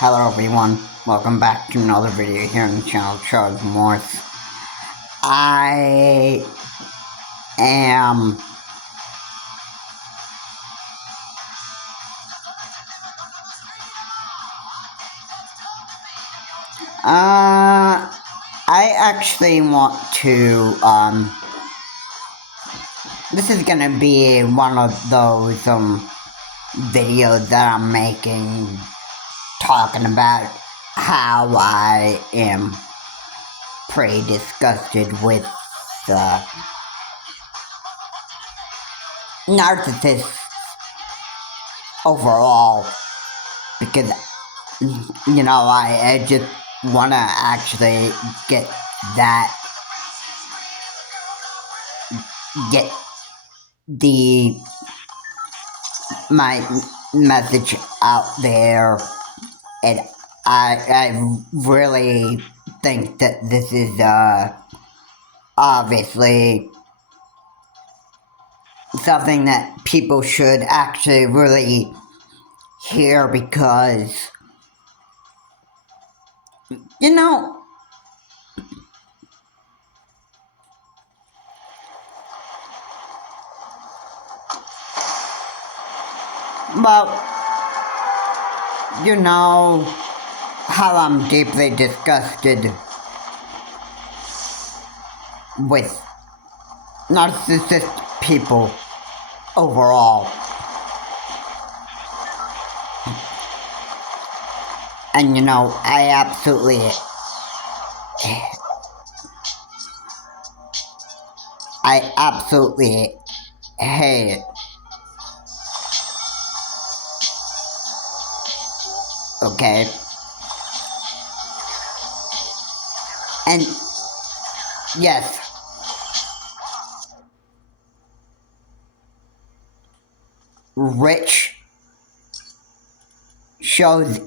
Hello everyone, welcome back to another video here on the channel Charles Morse. I am I actually want to this is gonna be one of those videos that I'm making talking about how I am pretty disgusted with narcissists overall, because I just want to actually get my message out there, and I really think that this is obviously something that people should actually really hear, because well, you know how I'm deeply disgusted with narcissist people overall. And I absolutely hate it. Okay? And yes, Rich shows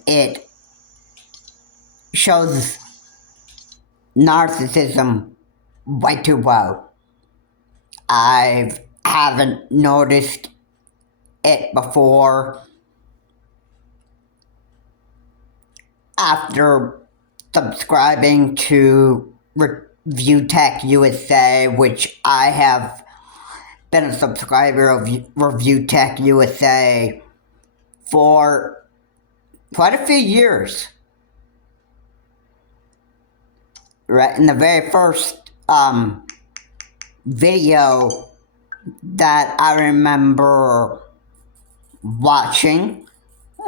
narcissism way too well. I haven't noticed it before. After subscribing to Review Tech USA, which I have been a subscriber of Review Tech USA for quite a few years. Right in the very first video that I remember watching,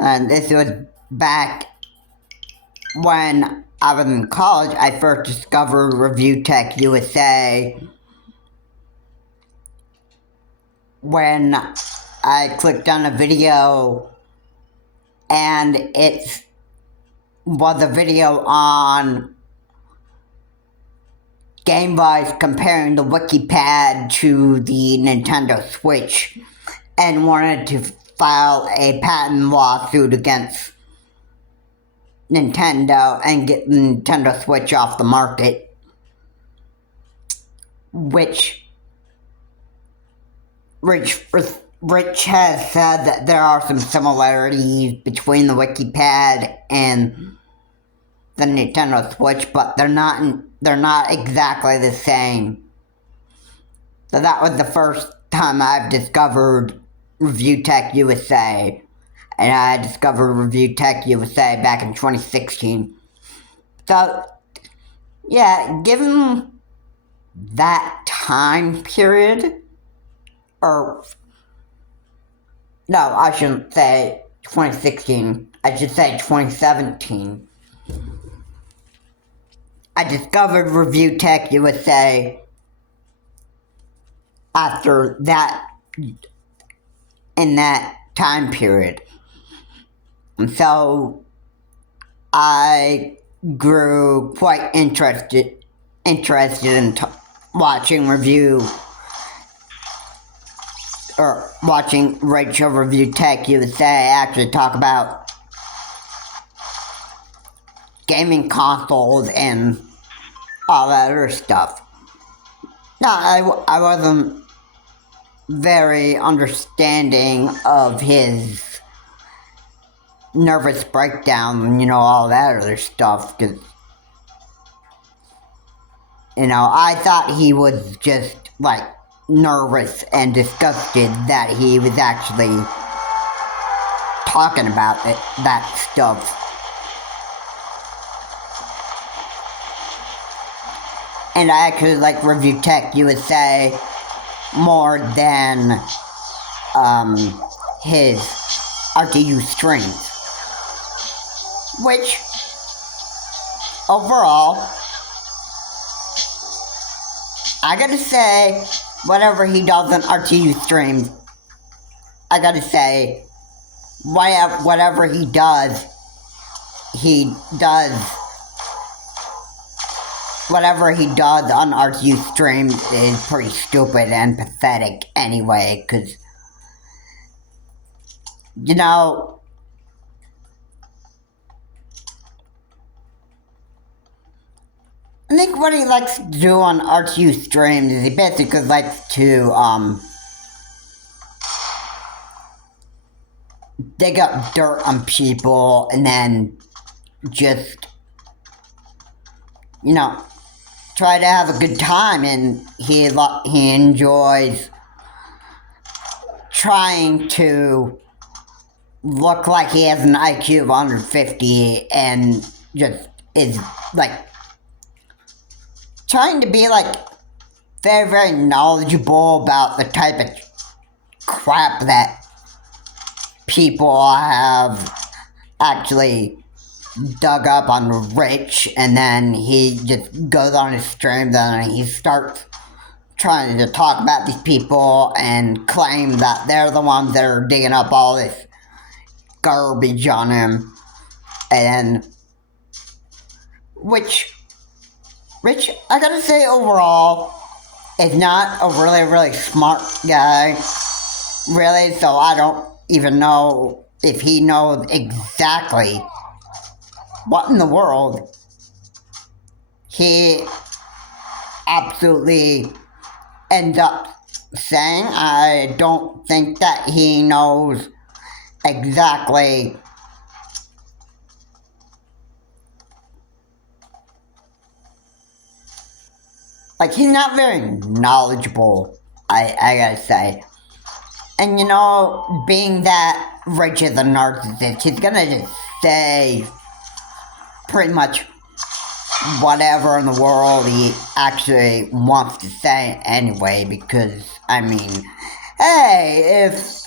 and this was back when I was in college, I first discovered Review Tech USA when I clicked on a video, and it was a video on Game Boys comparing the WikiPad to the Nintendo Switch, and wanted to file a patent lawsuit against Nintendo and get the Nintendo Switch off the market, which Rich has said that there are some similarities between the WikiPad and the Nintendo Switch, but they're not exactly the same. So that was the first time I've discovered Review Tech USA, and I discovered Review Tech USA back in 2016. So, yeah, given that time period, or no, I shouldn't say 2016, I should say 2017. I discovered Review Tech USA after that, in that time period. And so I grew quite interested in watching Rachel Review Tech USA actually talk about gaming consoles and all that other stuff. Now, I wasn't very understanding of his nervous breakdown and, all that other stuff, because, I thought he was just, nervous and disgusted that he was actually talking about that stuff. And I actually review tech USA more than his RTU streams. Which, overall, I gotta say, whatever he does on RTU streams, I gotta say, whatever he does, whatever he does on RTU streams is pretty stupid and pathetic anyway, because, I think what he likes to do on RTU streams is he basically likes to, dig up dirt on people and then just, try to have a good time, and he enjoys trying to look like he has an IQ of 150 and just is trying to be very, very knowledgeable about the type of crap that people have actually dug up on Rich, and then he just goes on his stream and he starts trying to talk about these people and claim that they're the ones that are digging up all this garbage on him, and which Rich, I gotta say, overall, is not a really, really smart guy, really, so I don't even know if he knows exactly what in the world he absolutely ends up saying. I don't think that he knows exactly he's not very knowledgeable, I gotta say. And being that Rich is a narcissist, he's gonna just say pretty much whatever in the world he actually wants to say anyway, because, hey, if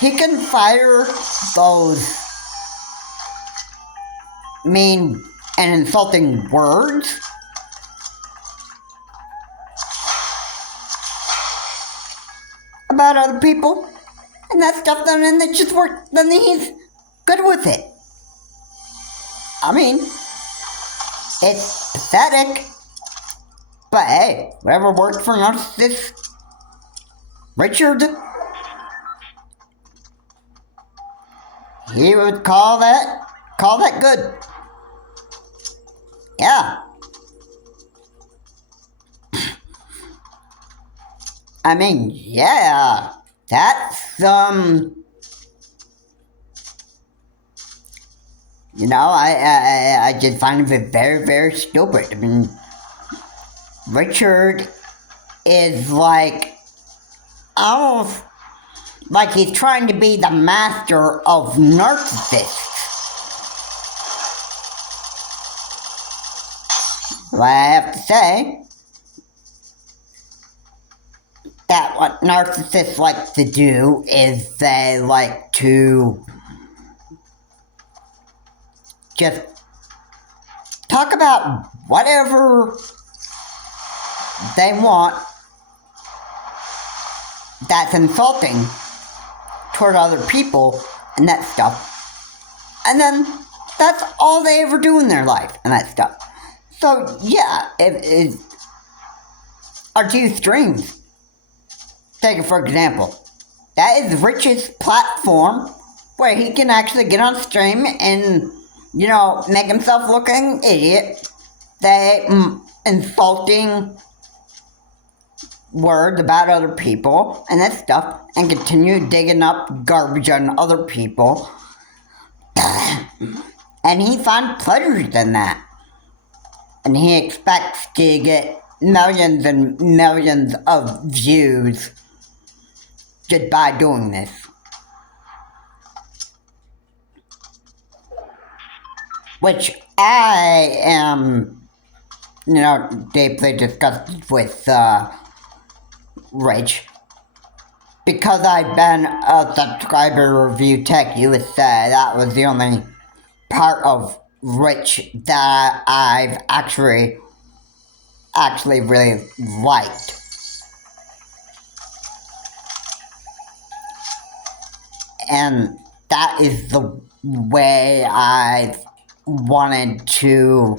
he can fire those mean and insulting words about other people and that stuff, then it just works, then he's good with it. It's pathetic, but hey, whatever worked for Narcissist Richard, he would call that good. Yeah. Yeah, that's, I just find it very, very stupid. Richard is almost like he's trying to be the master of narcissists. Well, I have to say that what narcissists like to do is they like to just talk about whatever they want that's insulting toward other people and that stuff. And then that's all they ever do in their life and that stuff. So yeah, it our two streams. Take it for example. That is Rich's platform where he can actually get on stream and, make himself look like an idiot. Say insulting words about other people and that stuff, and continue digging up garbage on other people And he finds pleasures in that. And he expects to get millions and millions of views just by doing this. Which I am, deeply disgusted with Rich. Because I've been a subscriber review tech, you would say that was the only part of Rich that I've actually really liked. And that is the way I wanted to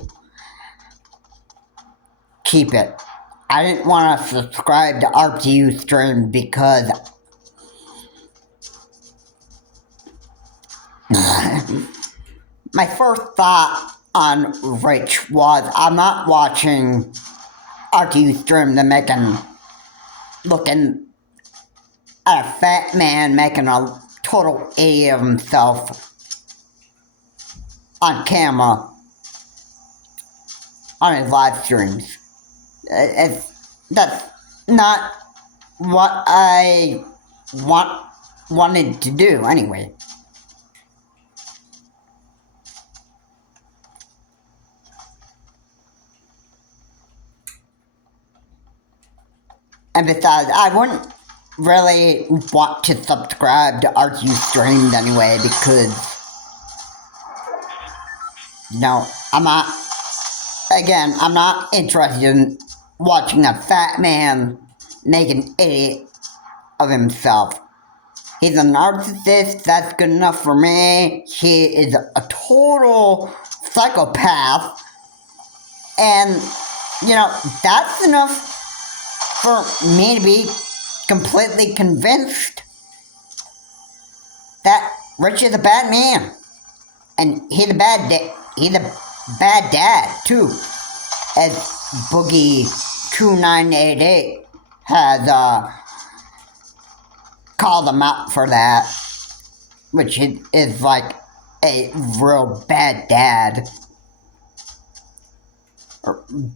keep it. I didn't want to subscribe to RTU Stream because my first thought on Rich was I'm not watching RTU Stream to make him looking at a fat man making a total idiot of himself on camera on his live streams. That's not what I wanted to do anyway. And besides, I wouldn't really want to subscribe to RTU Streams anyway because, I'm not interested in watching a fat man make an idiot of himself. He's a narcissist, that's good enough for me. He is a total psychopath. And, that's enough for me to be completely convinced that Rich is a bad man. And he's a bad dad, too. As Boogie2988 has called him out for that. Which is like a real bad dad.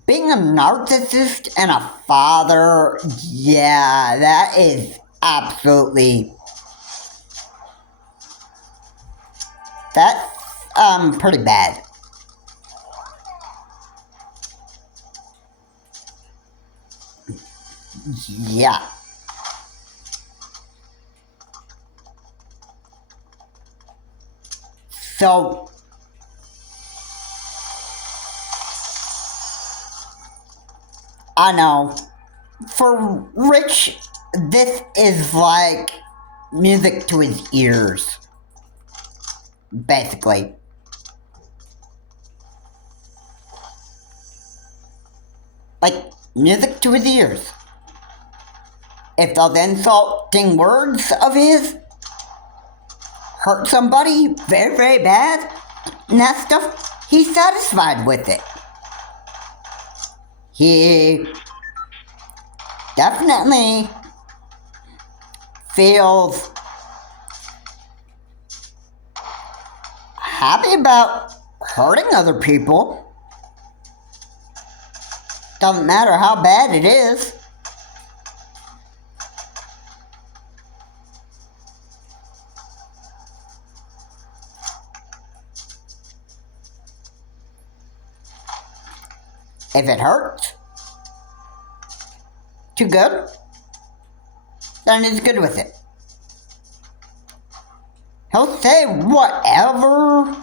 Being a narcissist and a father, yeah, that is absolutely... That's pretty bad. Yeah. So, I know, for Rich, this is like music to his ears, basically. Like, music to his ears. If those insulting words of his hurt somebody very, very bad, and that stuff, he's satisfied with it. He definitely feels happy about hurting other people. Doesn't matter how bad it is. If it hurts too good, then he's good with it. He'll say whatever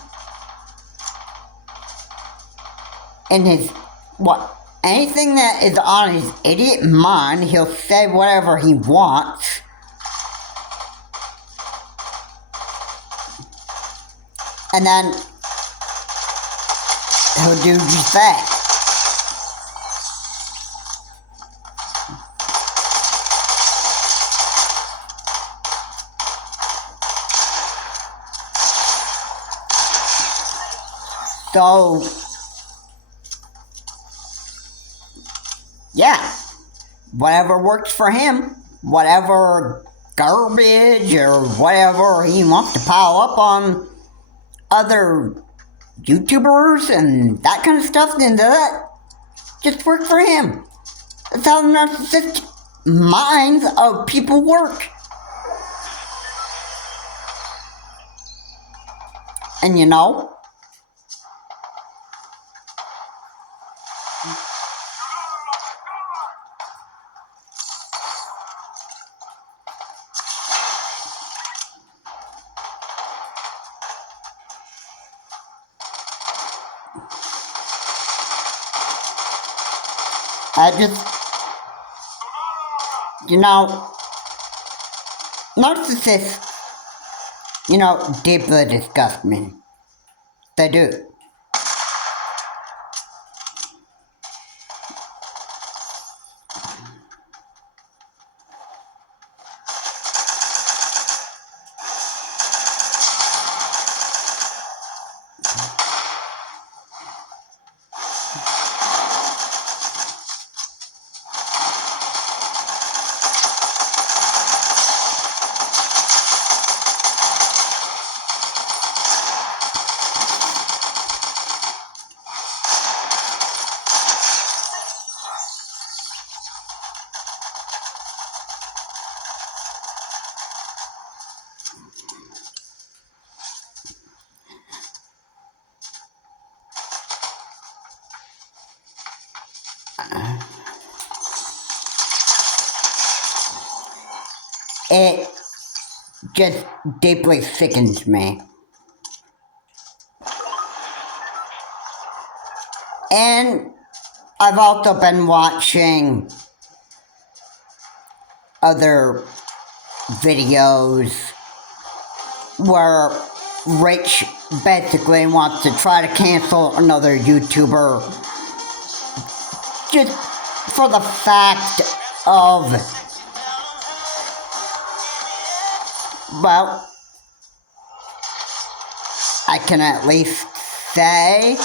in his, anything that is on his idiot mind, he'll say whatever he wants. And then he'll do just that. So, yeah, whatever works for him, whatever garbage or whatever he wants to pile up on other YouTubers and that kind of stuff, then that just work for him. That's how the narcissistic minds of people work. And you know, I just, you know, narcissists, deeply disgust me. They do. It just deeply sickens me. And I've also been watching other videos where Rich basically wants to try to cancel another YouTuber just for the fact of, well, I can at least say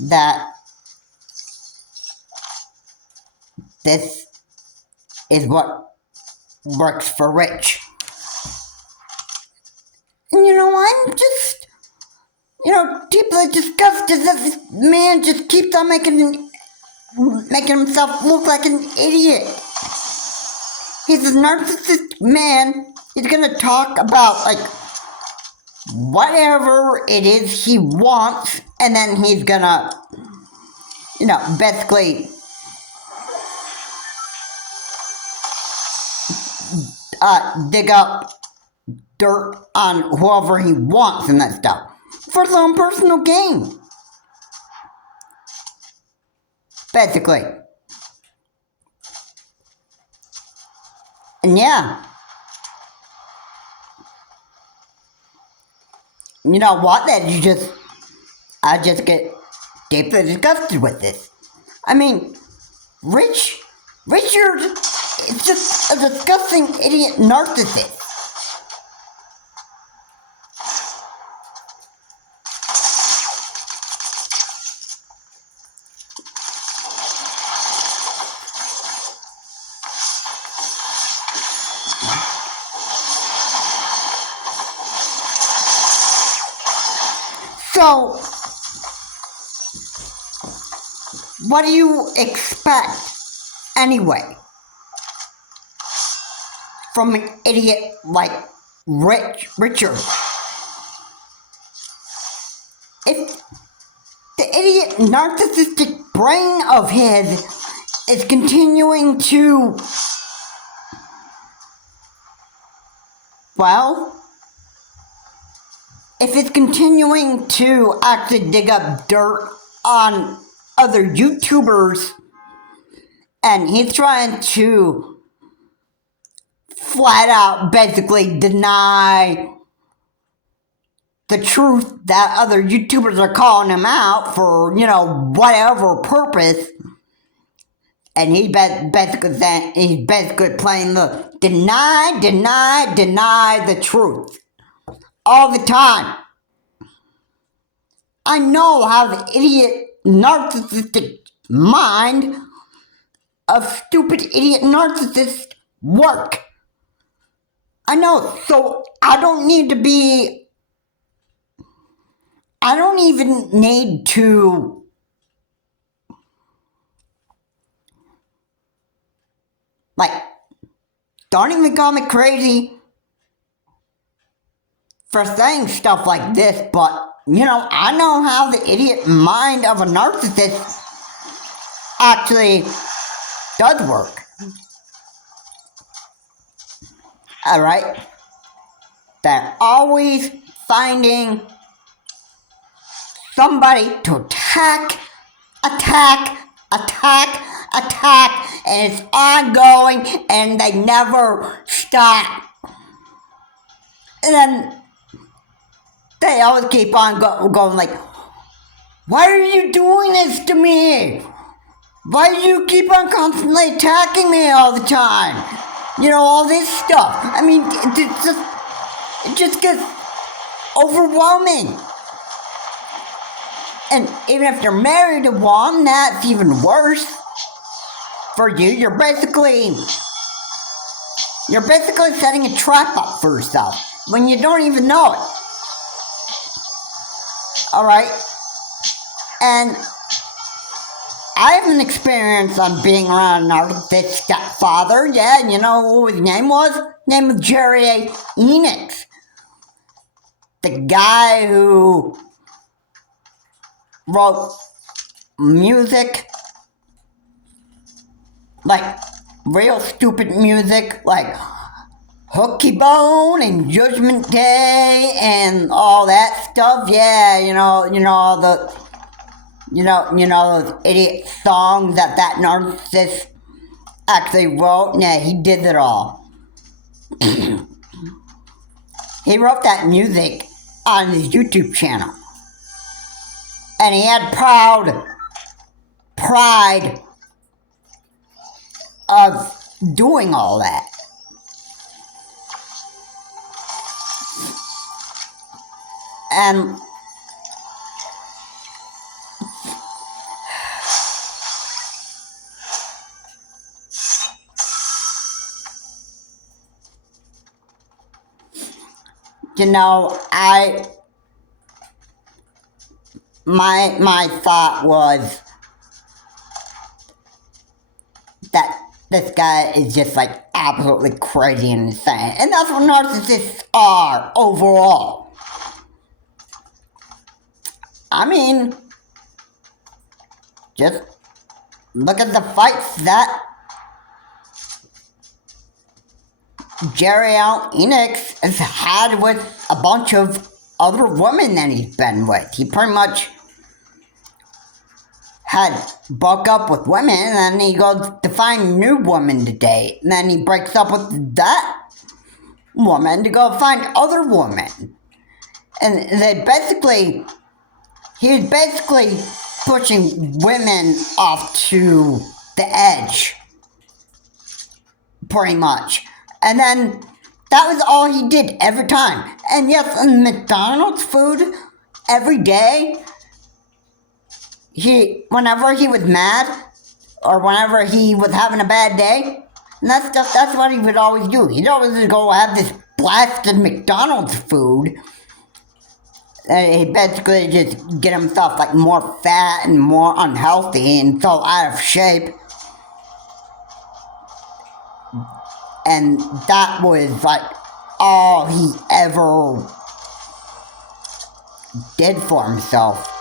that this is what works for Rich. And I'm just, deeply disgusted that this man just keeps on making himself look like an idiot. He's a narcissistic man. He's gonna talk about, whatever it is he wants, and then he's gonna, basically dig up dirt on whoever he wants and that stuff for his own personal gain. Basically. And yeah. You know what? I just get deeply disgusted with this. I mean, Richard is just a disgusting idiot narcissist. So, what do you expect, anyway, from an idiot like Richard? If the idiot narcissistic brain of his is continuing to, well, if it's continuing to actually dig up dirt on other YouTubers, and he's trying to flat out basically deny the truth that other YouTubers are calling him out for, whatever purpose, And he's basically playing the deny the truth all the time. I know how the idiot narcissistic mind of stupid idiot narcissists work. I know, so I don't even need to don't even call me crazy for saying stuff like this, but, I know how the idiot mind of a narcissist actually does work. Alright? They're always finding somebody to attack, and it's ongoing, and they never stop. And then they always keep on going like, why are you doing this to me? Why do you keep on constantly attacking me all the time? All this stuff. I mean, it just gets overwhelming. And even if you're married to one, that's even worse for you. You're basically setting a trap up for yourself when you don't even know it. Alright? And I have an experience on being around an narcissistic stepfather. Yeah, you know what his name was? His name was Jerry A. Enix. The guy who wrote music, like real stupid music, like Hooky Bone and Judgment Day and all that stuff. Yeah, all the those idiot songs that narcissist actually wrote. Yeah, he did it all. He wrote that music on his YouTube channel. And he had pride of doing all that. And my thought was that this guy is just absolutely crazy and insane. And that's what narcissists are overall. I mean, just look at the fights that Jerry L. Enix has had with a bunch of other women that he's been with. He pretty much had broke up with women, and then he goes to find new women to date, and then he breaks up with that woman to go find other women. And he was basically pushing women off to the edge, pretty much. And then that was all he did every time. And yes, in McDonald's food, every day, whenever he was mad, or whenever he was having a bad day, and that's what he would always do. He'd always go have this blasted McDonald's food. He basically just get himself more fat and more unhealthy and so out of shape. And that was all he ever did for himself.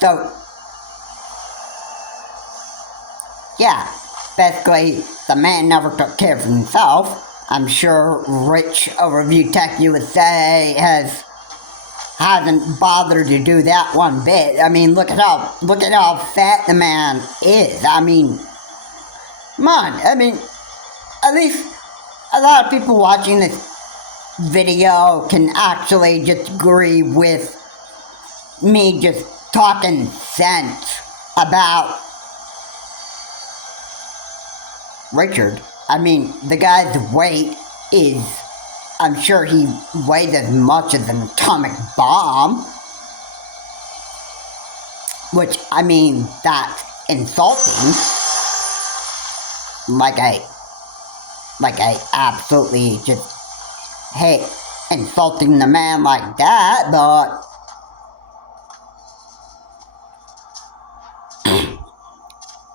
So, yeah, basically, the man never took care of himself. I'm sure Rich Overview Tech USA hasn't bothered to do that one bit. I mean, look at how fat the man is. I mean, come on. I mean, at least a lot of people watching this video can actually just agree with me just talking sense about Richard. I mean, the guy's weight is, I'm sure he weighs as much as an atomic bomb. Which, I mean, that's insulting. Like I absolutely just hate insulting the man like that,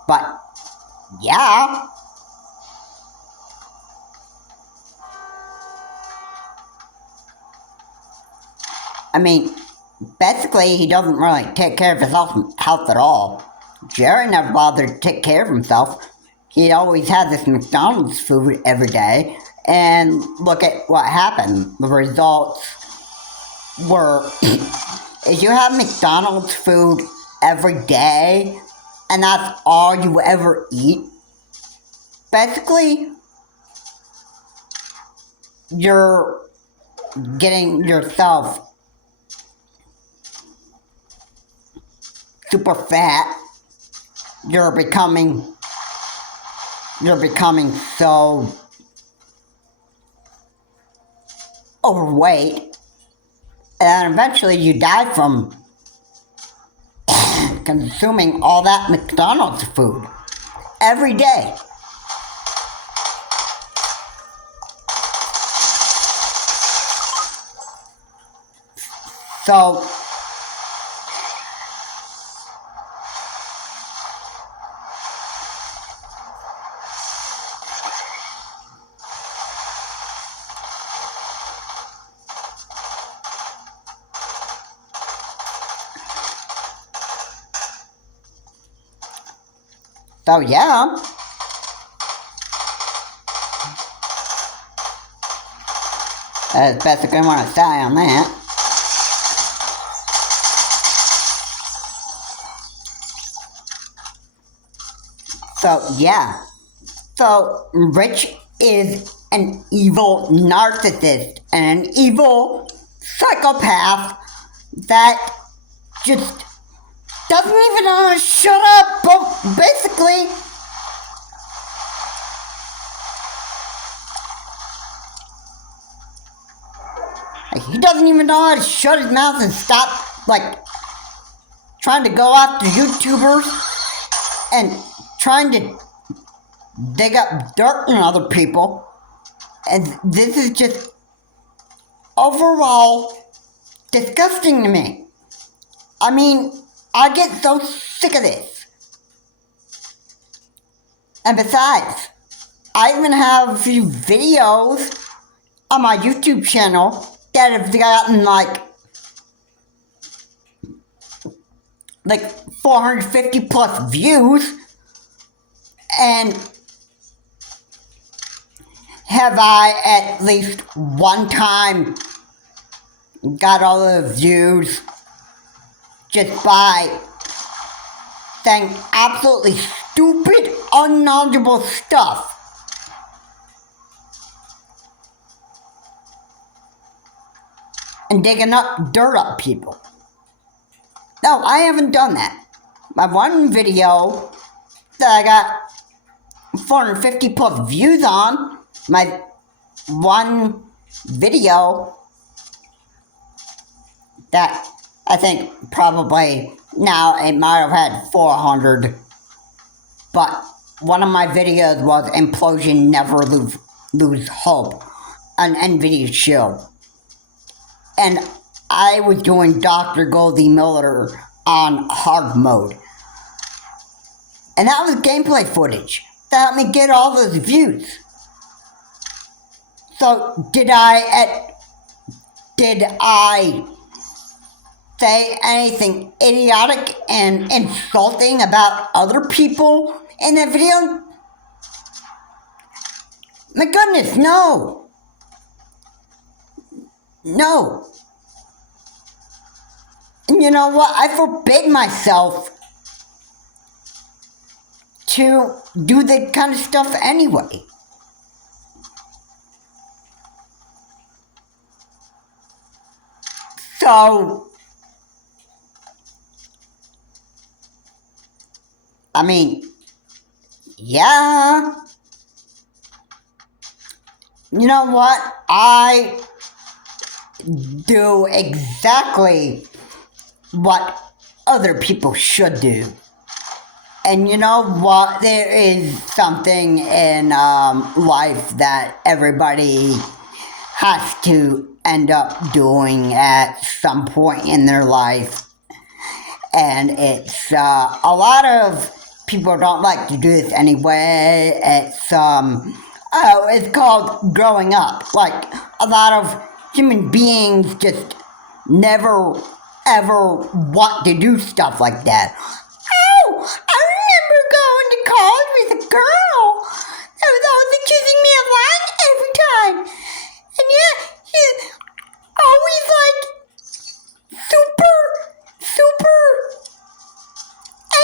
but yeah. I mean, basically, he doesn't really take care of his health at all. Jerry never bothered to take care of himself. He always had this McDonald's food every day, and look at what happened. The results were, if you have McDonald's food every day, and that's all you ever eat, basically, you're getting yourself super fat. You're becoming so overweight, and eventually you die from consuming all that McDonald's food every day. So yeah. That's basically what I say on that. So, yeah. So, Rich is an evil narcissist and an evil psychopath that just doesn't even shut up, but basically he doesn't even know how to shut his mouth and stop, trying to go after YouTubers and trying to dig up dirt on other people. And this is just overall disgusting to me. I mean, I get so sick of this. And besides, I even have a few videos on my YouTube channel that have gotten like 450 plus views. And have I at least one time got all the views just by saying absolutely stupid, unknowledgeable stuff? And digging up dirt up people? No, I haven't done that. My one video that I got 450 plus views on, my one video that I think probably now it might have had 400, but one of my videos was Implosion Never Lose Hope, an NVIDIA show. And I was doing Dr. Goldie Miller on hard mode. And that was gameplay footage that helped me get all those views. So did I say anything idiotic and insulting about other people in that video? My goodness, no. No. And you know what? I forbid myself to do that kind of stuff anyway. So, I mean, yeah. You know what? I do exactly what other people should do. And you know what? There is something in life that everybody has to end up doing at some point in their life. And it's a lot of people don't like to do this anyway. It's called growing up. Like, a lot of human beings just never ever want to do stuff like that. Oh, I remember going to college with a girl that was always accusing me of lying every time. And yeah, she's always like super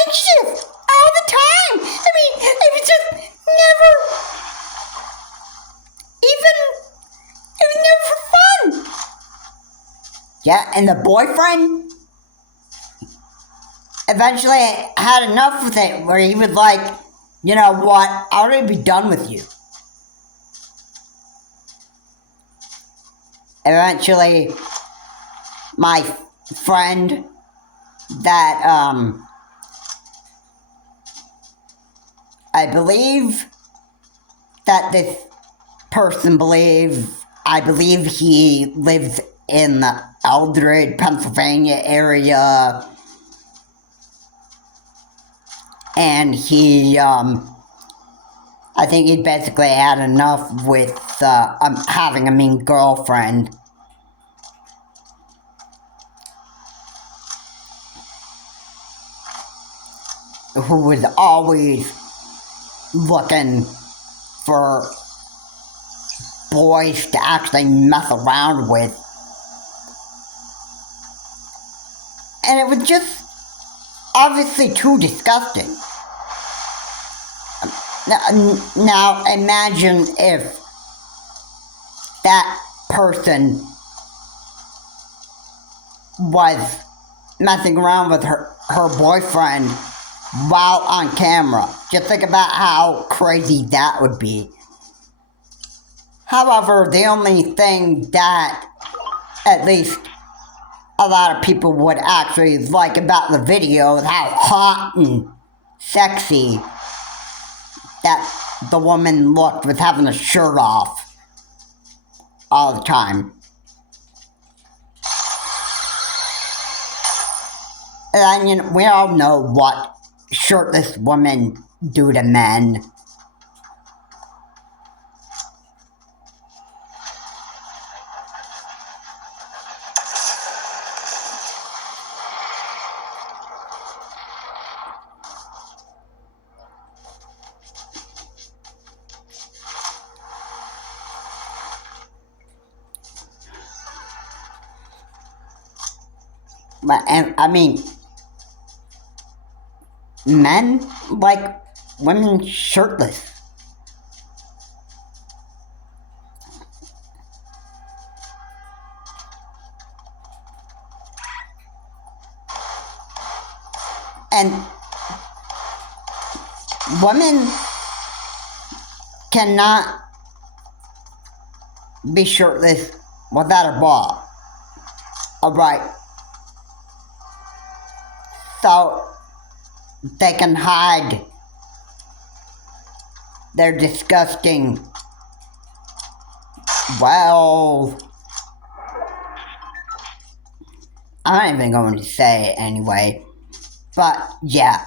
anxious all the time. I mean, it was just never even, it was never for fun. Yeah, and the boyfriend eventually had enough with it, where he was like, you know what, I already be done with you. Eventually, my friend that, I believe that this person I believe he lives in the Eldred, Pennsylvania area, and he, I think he basically had enough with having a mean girlfriend. Who was always looking for boys to actually mess around with. And it was just obviously too disgusting. Now imagine if that person was messing around with her boyfriend while on camera. Just think about how crazy that would be. However, the only thing that at least a lot of people would actually like about the video is how hot and sexy that the woman looked with having a shirt off all the time. And you know, we all know what shirtless women do to men. And I mean, men like women shirtless. And women cannot be shirtless without a bra. Alright. So they can hide their disgusting, well, I'm not even going to say it anyway, but yeah.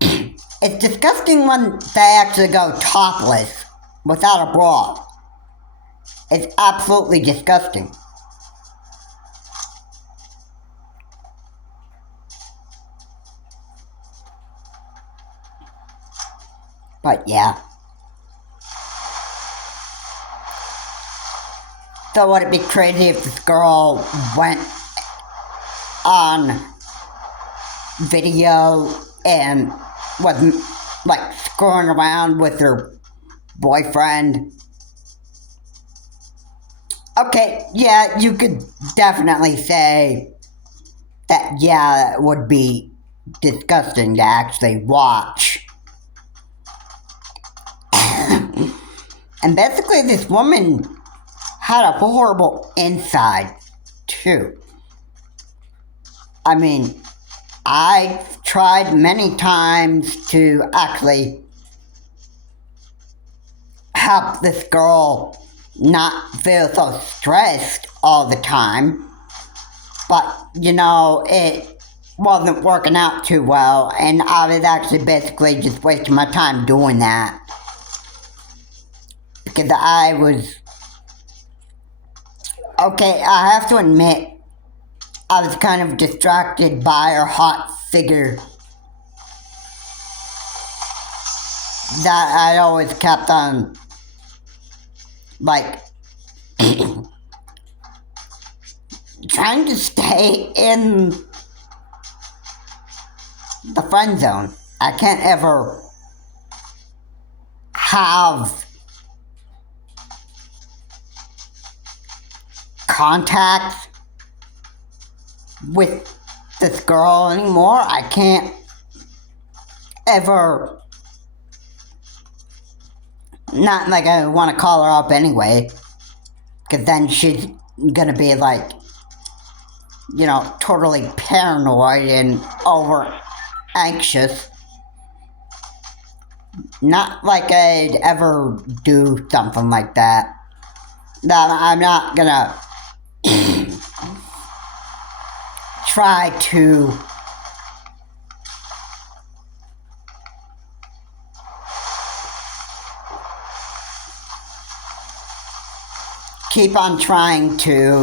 It's disgusting when they actually go topless without a bra. It's absolutely disgusting. But yeah. So would it be crazy if this girl went on video and was like screwing around with her boyfriend Okay, yeah, you could definitely say that, yeah, it would be disgusting to actually watch. And basically, this woman had a horrible inside, too. I mean, I've tried many times to actually help this girl not feel so stressed all the time, but it wasn't working out too well, and I was actually basically just wasting my time doing that because I was okay. I have to admit, I was kind of distracted by her hot figure that I always kept on, like, trying to stay in the friend zone. I can't ever have contact with this girl anymore. I can't ever, not like I want to call her up anyway, because then she's gonna be like, totally paranoid and over anxious. Not like I'd ever do something like that. That I'm not gonna try to keep on trying to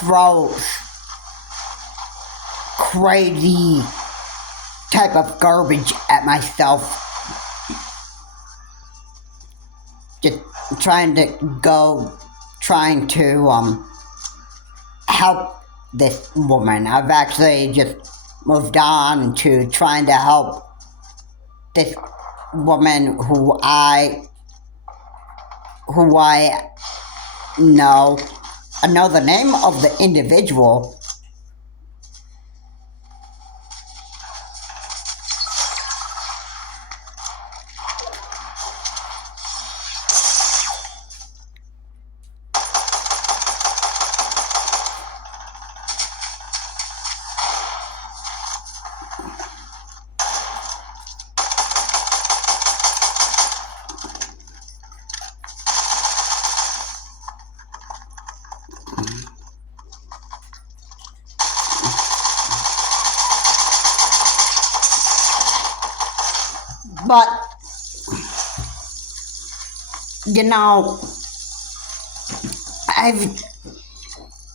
throw crazy type of garbage at myself. Just trying to help this woman. I've actually just moved on to trying to help this woman who I know. I know the name of the individual. But,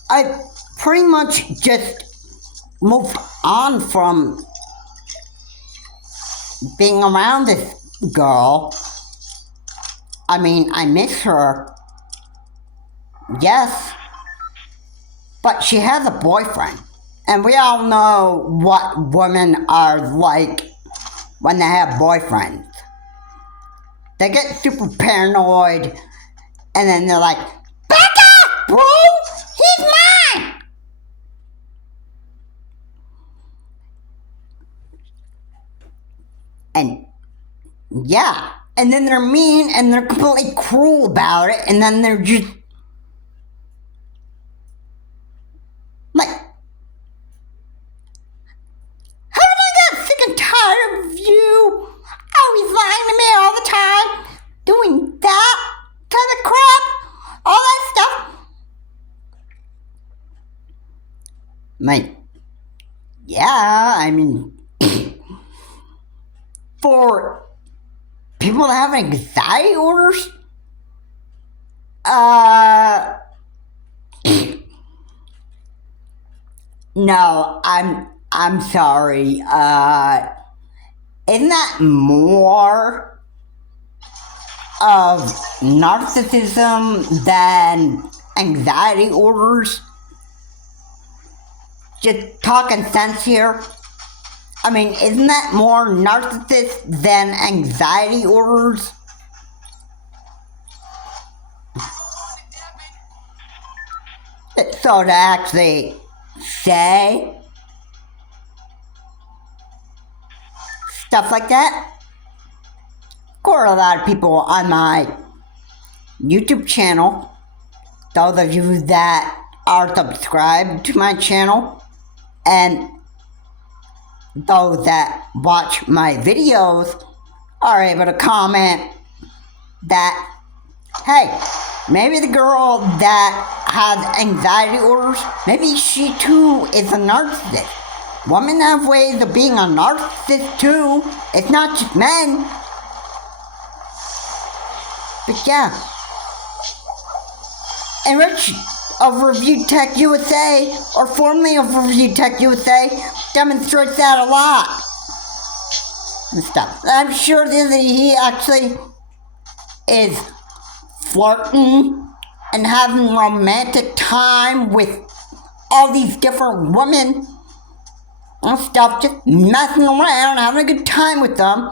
I've pretty much just moved on from being around this girl. I mean, I miss her, yes, but she has a boyfriend. And we all know what women are like when they have boyfriends. They get super paranoid, and then they're like, back off, bro! He's mine! And, yeah. And then they're mean, and they're completely cruel about it, and then they're just like, haven't I got sick and tired of you always lying to me all the time, doing that kind of crap, all that stuff? Like, yeah, I mean, for people that have anxiety orders, no, I'm sorry. Isn't that more of narcissism than anxiety orders? Just talking sense here. I mean, isn't that more narcissist than anxiety orders? So to actually say stuff like that. Of course, a lot of people on my YouTube channel, those of you that are subscribed to my channel, and those that watch my videos are able to comment that, hey, maybe the girl that has anxiety orders, maybe she too is a narcissist. Women have ways of being a narcissist too. It's not just men. But yeah. And Rich of Review Tech USA, or formerly of Review Tech USA, demonstrates that a lot. And stuff. I'm sure that he actually is flirting and having romantic time with all these different women and stuff, just messing around, having a good time with them.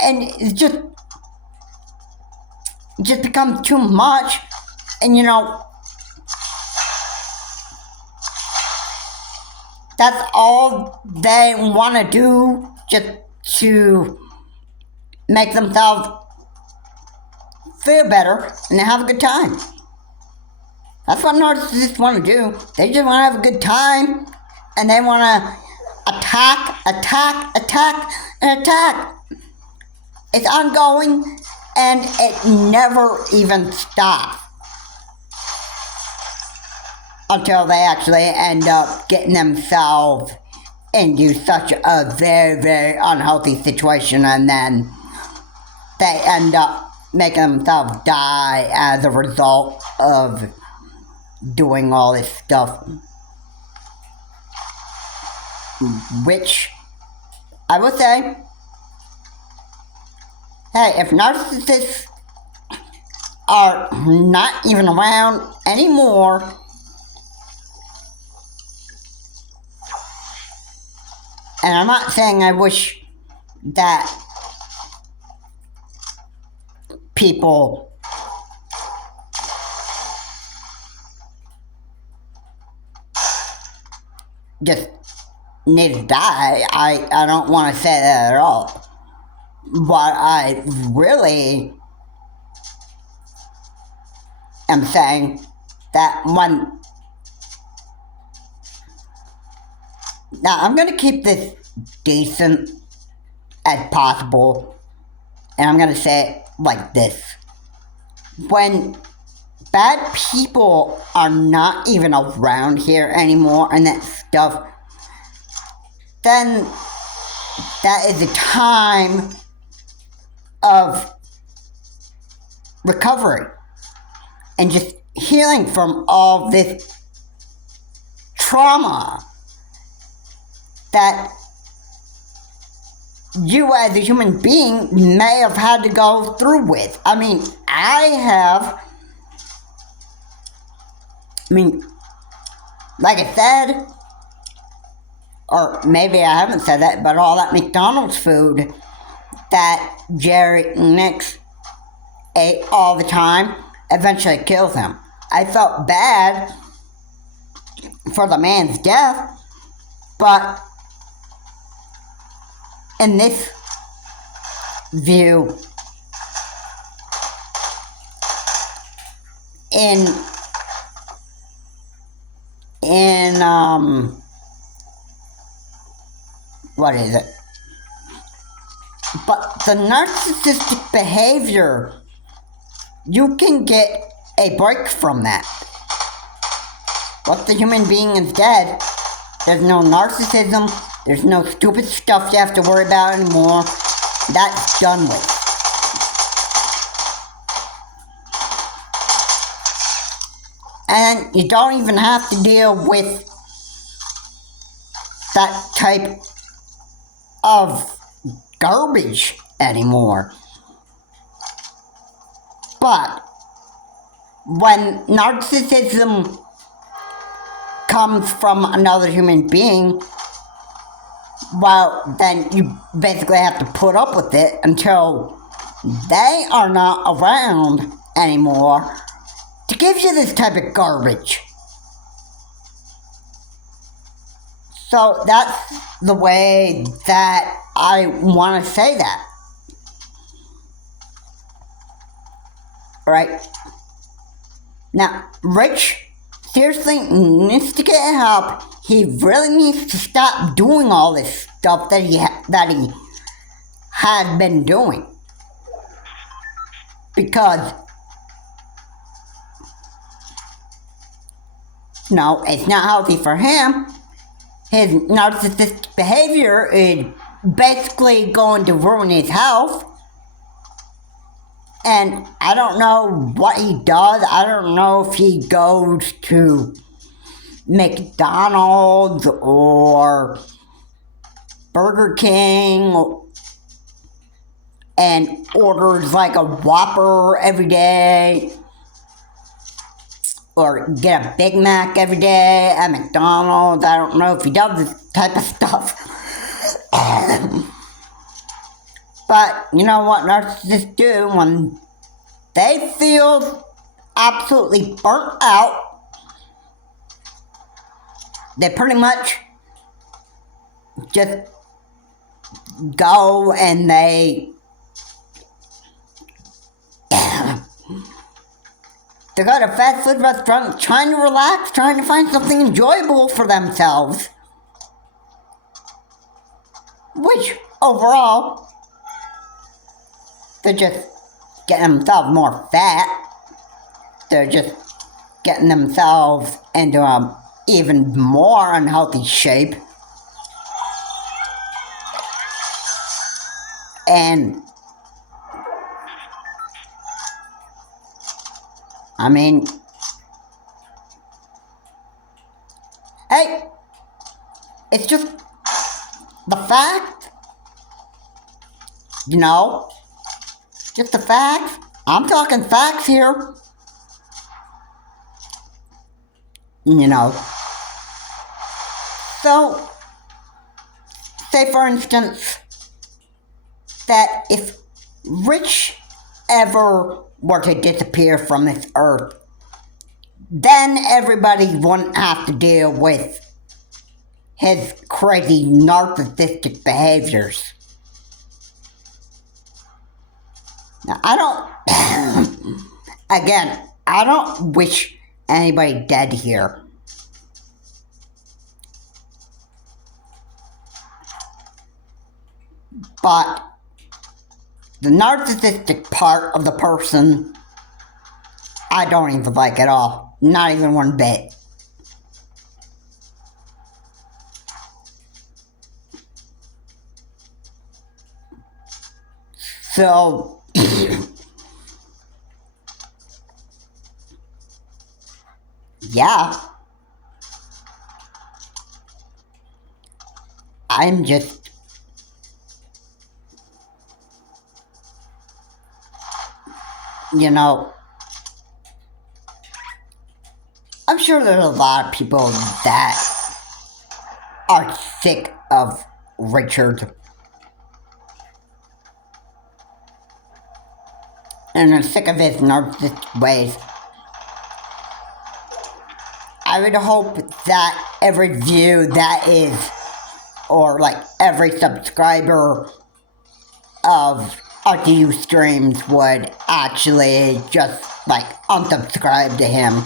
And it just becomes too much. And you know, that's all they want to do, just to make themselves feel better and have a good time. That's what narcissists want to do. They just want to have a good time, and they want to attack, and attack. It's ongoing, and it never even stops until they actually end up getting themselves into such a very, very unhealthy situation, and then they end up making themselves die as a result of doing all this stuff. Which, I would say, hey, if narcissists are not even around anymore, and I'm not saying I wish that people just need to die. I don't want to say that at all. But I really am saying that when... Now, I'm going to keep this decent as possible, and I'm going to say it like this. When bad people are not even around here anymore and that stuff, then that is a time of recovery and just healing from all this trauma that you as a human being may have had to go through with. I mean, like I said, or maybe I haven't said that, but all that McDonald's food that Jerry Nix ate all the time eventually kills him. I felt bad for the man's death, but in this view, in what is it? But the narcissistic behavior, you can get a break from that. Once the human being is dead, there's no narcissism, there's no stupid stuff you have to worry about anymore. That's done with. And you don't even have to deal with that type of garbage anymore. But when narcissism comes from another human being, well, then you basically have to put up with it until they are not around anymore to give you this type of garbage. So that's the way that I want to say that. Right? Now, Rich seriously needs to get help. He really needs to stop doing all this stuff that he has been doing. Because, no, it's not healthy for him. His narcissistic behavior is basically going to ruin his health. And I don't know what he does. I don't know if he goes to McDonald's or Burger King and orders like a Whopper every day, or get a Big Mac every day at McDonald's. I don't know if he does this type of stuff. But you know what narcissists do when they feel absolutely burnt out? They pretty much just go and they go to fast food restaurants trying to relax, trying to find something enjoyable for themselves. Which, overall, they're just getting themselves more fat. They're just getting themselves into an even more unhealthy shape. And I mean, hey, it's just the fact, you know, just the facts. I'm talking facts here. You know, so, say for instance, that if Rich ever were to disappear from this earth, then everybody wouldn't have to deal with his crazy narcissistic behaviors. Now, I don't, again, I don't wish anybody dead here. But the narcissistic part of the person, I don't even like at all. Not even one bit. So, yeah. I'm just, you know, I'm sure there's a lot of people that are sick of Richard. And are sick of his narcissistic ways. I would hope that every view that is, or like every subscriber of RTU streams would actually just like unsubscribe to him.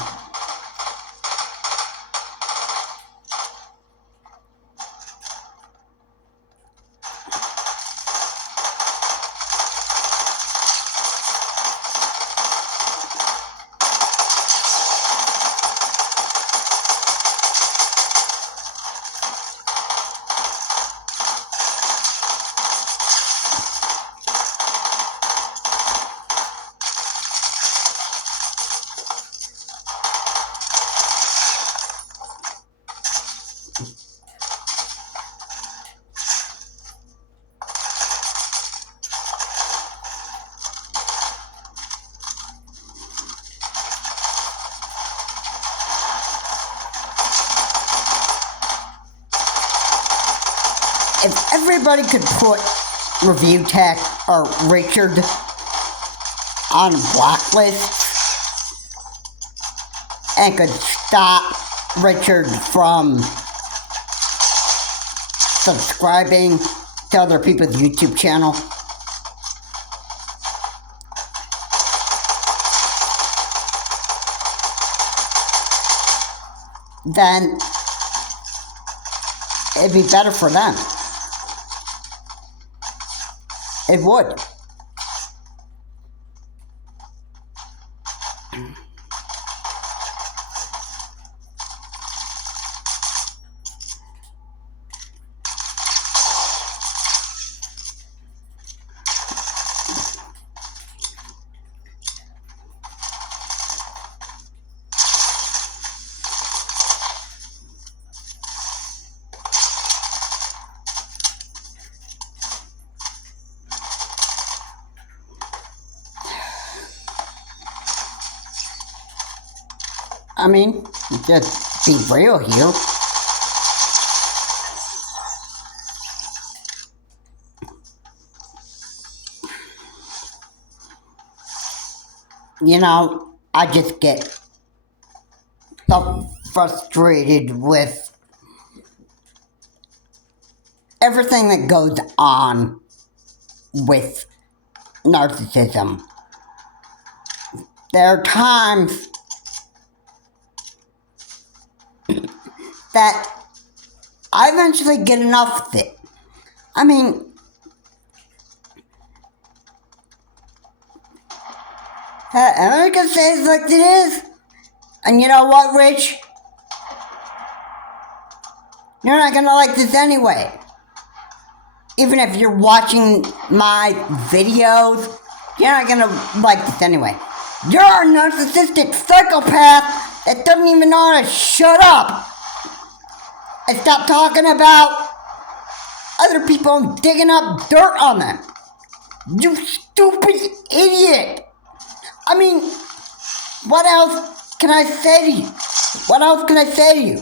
everybody could put review tech or Richard on blacklist and could stop Richard from subscribing to other people's YouTube channel, then it'd be better for them. It would. I mean, just be real here. You know, I just get so frustrated with everything that goes on with narcissism. There are times that I eventually get enough of it. I mean, I'm gonna say it like it is. And you know what, Rich? You're not gonna like this anyway. Even if you're watching my videos, you're not gonna like this anyway. You're a narcissistic psychopath that doesn't even know how to shut up and stop talking about other people and digging up dirt on them. You stupid idiot. I mean, what else can I say to you? What else can I say to you?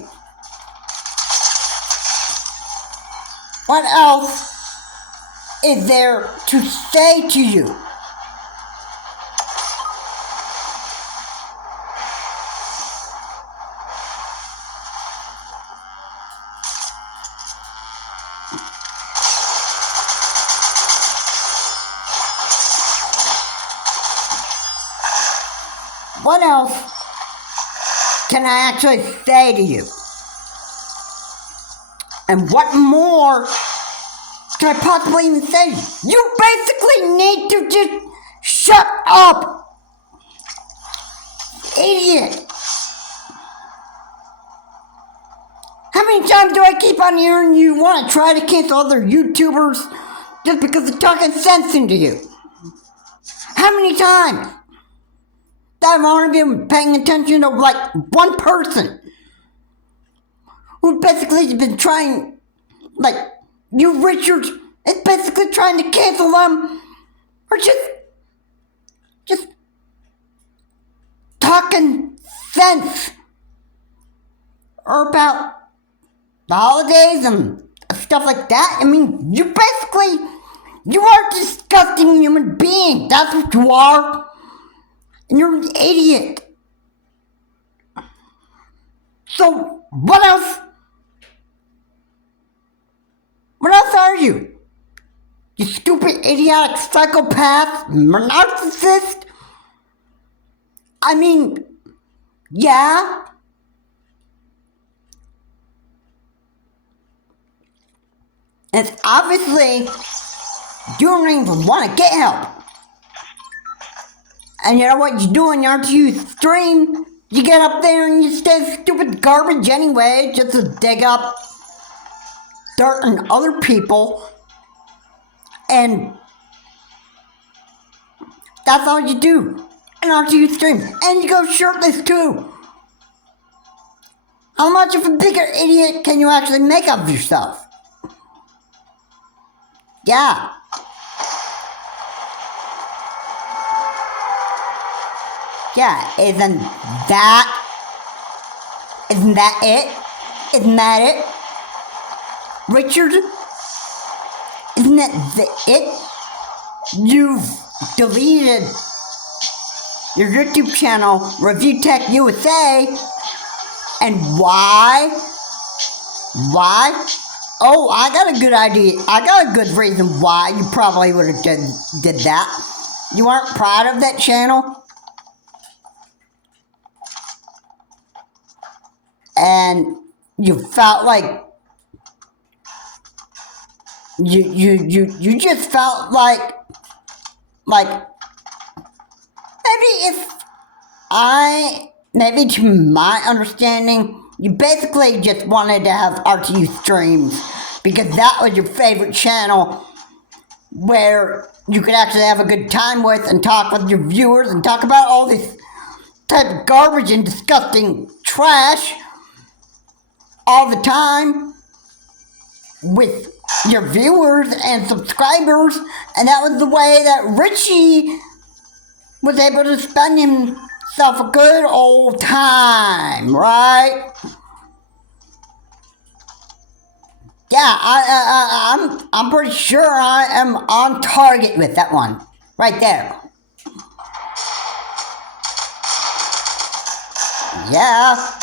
What else is there to say to you? What else can I actually say to you? And what more can I possibly even say to you? You basically need to just shut up, idiot. How many times do I keep on hearing you want to try to cancel other YouTubers just because they're talking sense into you? How many times? That I've only been paying attention to like one person who basically has been trying, like you Richard, is basically trying to cancel them or just talking sense or about the holidays and stuff like that. I mean, you are a disgusting human being. That's what you are. And you're an idiot. So, what else? What else are you? You stupid, idiotic psychopath, narcissist? I mean, yeah. It's obviously you don't even want to get help. And you know what you do on your stream? You get up there and you say stupid garbage anyway, just to dig up dirt on other people. And that's all you do on our stream. And you go shirtless too. How much of a bigger idiot can you actually make of yourself? Yeah. Yeah, isn't that it? Isn't that it? Richard? isn't it? You've deleted your YouTube channel, Review Tech USA, and why? Why? Oh, I got a good idea. I got a good reason why you probably would have did that. You weren't proud of that channel, and you felt like you just felt like maybe to my understanding, you basically just wanted to have RTU streams because that was your favorite channel where you could actually have a good time with and talk with your viewers and talk about all this type of garbage and disgusting trash all the time with your viewers and subscribers, and that was the way that Richie was able to spend himself a good old time, right? Yeah, I'm pretty sure I am on target with that one, right there. Yeah.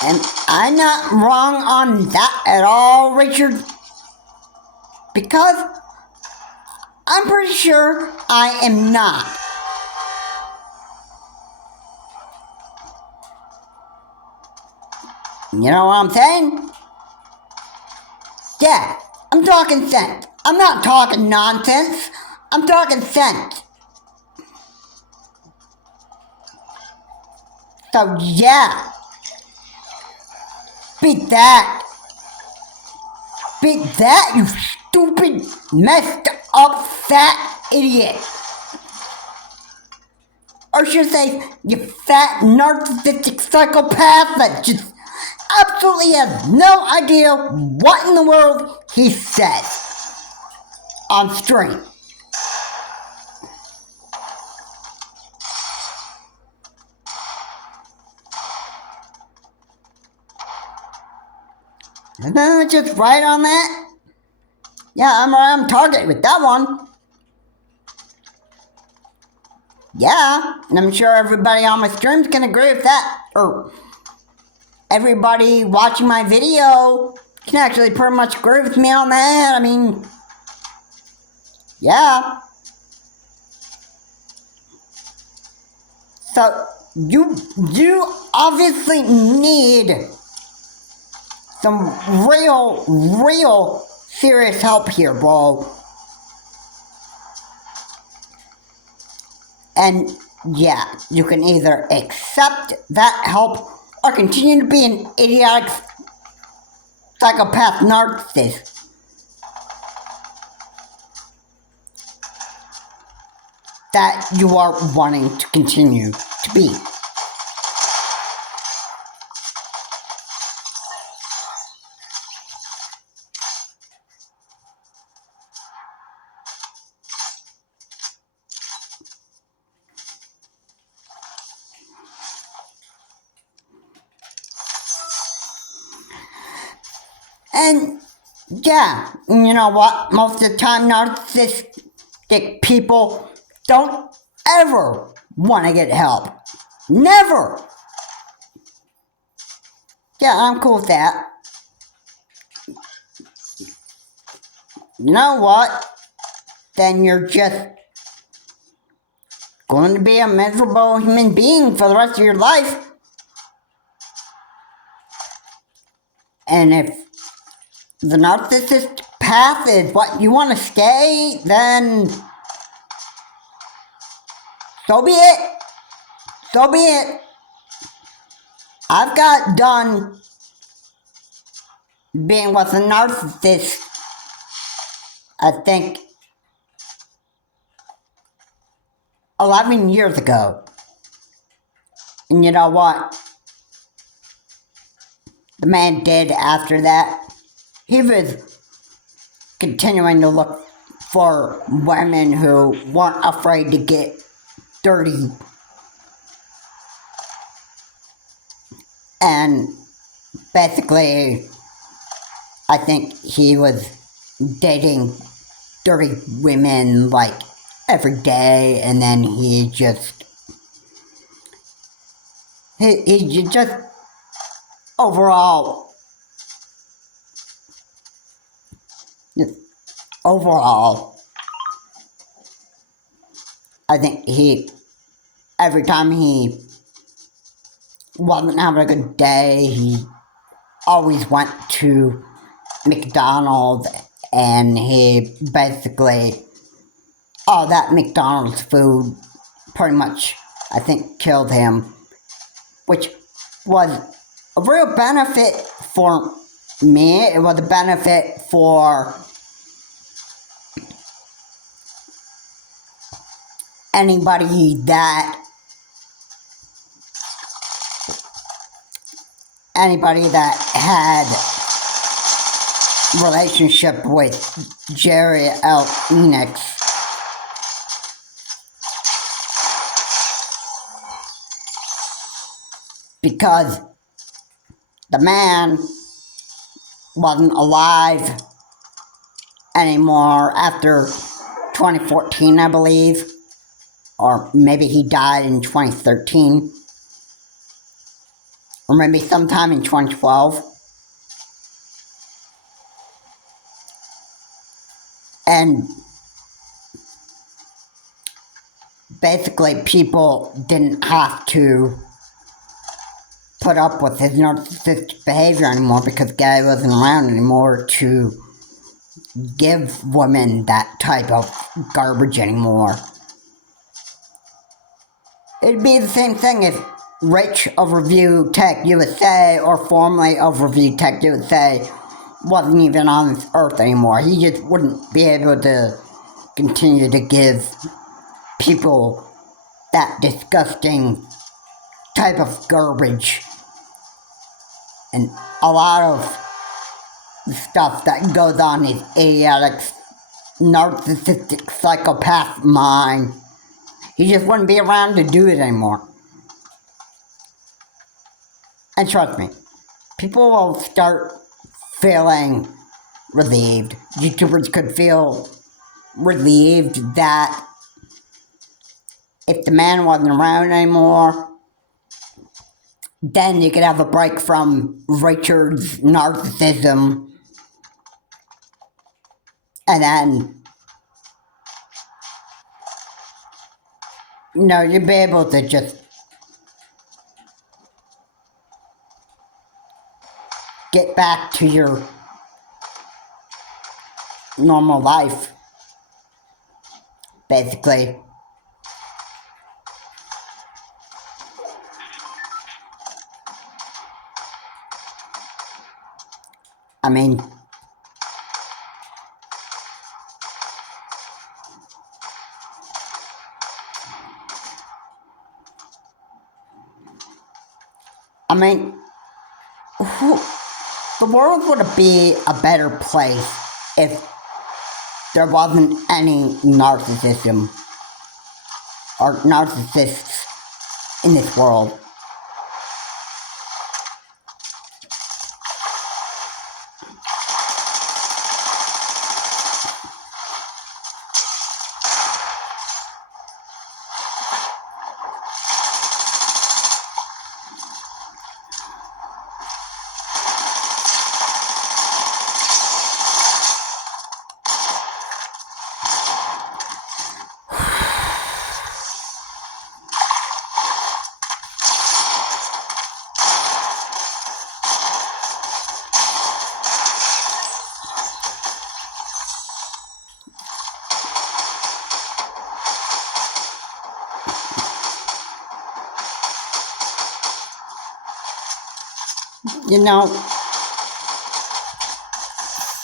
And I'm not wrong on that at all, Richard. Because I'm pretty sure I am not. You know what I'm saying? Yeah, I'm talking sense. I'm not talking nonsense. I'm talking sense. So yeah. Beat that. Beat that, you stupid, messed up, fat idiot. Or should I say, you fat, narcissistic psychopath that just absolutely has no idea what in the world he says on stream. Isn't that just right on that? Yeah, I'm right on target with that one. Yeah, and I'm sure everybody on my streams can agree with that. Or everybody watching my video can actually pretty much agree with me on that. I mean, yeah. So you obviously need some real serious help here, bro. And yeah, you can either accept that help or continue to be an idiotic psychopath narcissist. That you are wanting to continue to be. And yeah, you know what? Most of the time, narcissistic people don't ever want to get help. Never. Yeah, I'm cool with that. You know what? Then you're just going to be a miserable human being for the rest of your life. And if the narcissist path is what you want to stay, then so be it. So be it. I've got done being with a narcissist, I think, 11 years ago. And you know what? The man did after that. He was continuing to look for women who weren't afraid to get dirty And basically, I think he was dating dirty women like every day, and then he just overall overall I think every time he wasn't having a good day, he always went to McDonald's, and he basically, all that McDonald's food pretty much, I think, killed him, which was a real benefit for me. It was a benefit for anybody that had relationship with Jerry L. Enix, because the man wasn't alive anymore after 2014, I believe, or maybe he died in 2013, or maybe sometime in 2012. And basically, people didn't have to put up with his narcissistic behavior anymore because Gary wasn't around anymore to give women that type of garbage anymore. It'd be the same thing if Rich of Review Tech USA, or formerly of Review Tech USA, wasn't even on this earth anymore. He just wouldn't be able to continue to give people that disgusting type of garbage. And a lot of the stuff that goes on his idiotic, narcissistic, psychopath mind, he just wouldn't be around to do it anymore. And trust me, people will start feeling relieved. YouTubers could feel relieved that if the man wasn't around anymore, then you could have a break from Richard's narcissism, and then, you'd be able to just get back to your normal life, basically. I mean, the world would be a better place if there wasn't any narcissism or narcissists in this world.